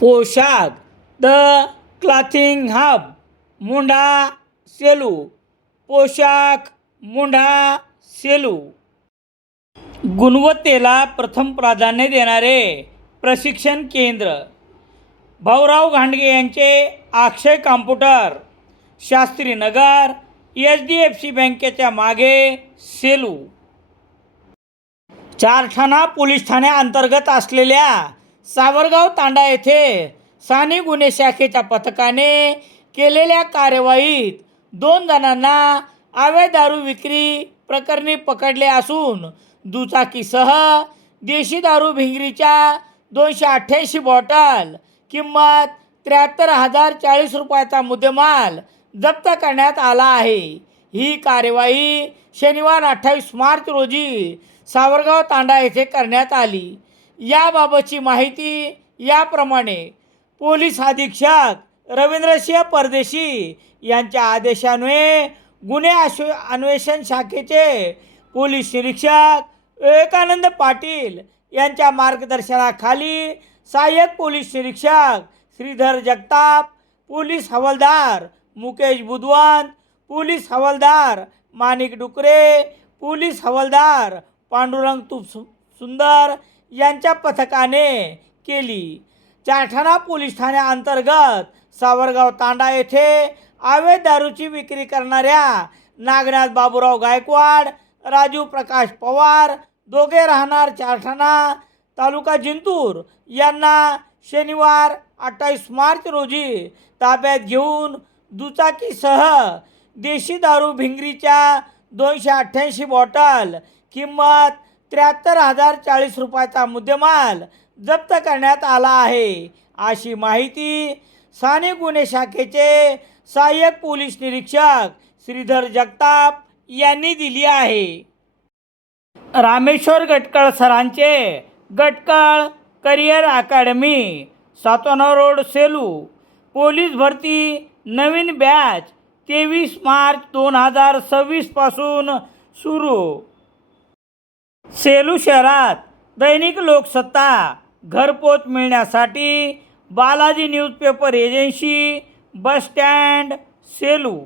पोशाख the clothing hub मुंढा Selu. पोशाख मुंढा सेलू. गुणवत्तेला प्रथम प्राधान्य देणारे प्रशिक्षण केंद्र. भाऊराव घाणगे यांचे अक्षय कॉम्प्युटर, शास्त्रीनगर, HDFC बँकेच्या मागे, सेलू. चारठाणा पोलीस ठाण्याअंतर्गत असलेल्या सावरगाव तांडा येथे स्थानिक गुन्हे शाखेच्या पथकाने केलेल्या कार्यवाहीत 2 जणांना अवैध दारू विक्री प्रकरणी पकडले असून दुचाकीसह देशी दारू भिंगरीच्या 288 बॉटल, किंमत 73,040 रुपयाचा मुद्देमाल जप्त करण्यात आला आहे. ही कार्यवाही शनिवार 28 मार्च रोजी सावरगाव तांडा येथे करण्यात आली. याबाबतची माहिती याप्रमाणे. पोलीस अधीक्षक रवींद्रसिंह परदेशी यांच्या आदेशान्वये गुन्हे अन्वेषण शाखेचे पोलीस निरीक्षक विवेकानंद पाटील यांच्या मार्गदर्शनाखाली सहाय्यक पोलीस निरीक्षक श्रीधर जगताप, पोलीस हवालदार मुकेश बुधवंत, पोलीस हवालदार माणिक डुकरे, पोलीस हवालदार पांडुरंग सुंदर यांच्या पथकाने केली. चारठाणा पोलीस ठाण्याअंतर्गत सावरगाव तांडा येथे अवैध दारूची विक्री करणाऱ्या नागनाथ बाबूराव गायकवाड, राजू प्रकाश पवार, दोघे राहणार चारठाणा, तालुका जिंतूर यांना शनिवार 28 मार्च रोजी ताब्यात घेऊन दुचाकीसह देशी दारू भिंगरीच्या 288 बॉटल, किंमत 73,040 रुपयाचा मुद्देमाल जप्त करण्यात आला आहे, अशी माहिती स्थानिक गुन्हे शाखेचे सहाय्यक पोलीस निरीक्षक श्रीधर जगताप यांनी दिली आहे. रामेश्वर गटकळ सरांचे Gatkal career academy, Satona road, Selu. Police भरती नवीन बॅच 23 मार्च 2026 पासून सुरू. सेलू शहरात दैनिक लोकसत्ता घरपोच मिळण्यासाठी Balaji newspaper agency, bus stand, Selu.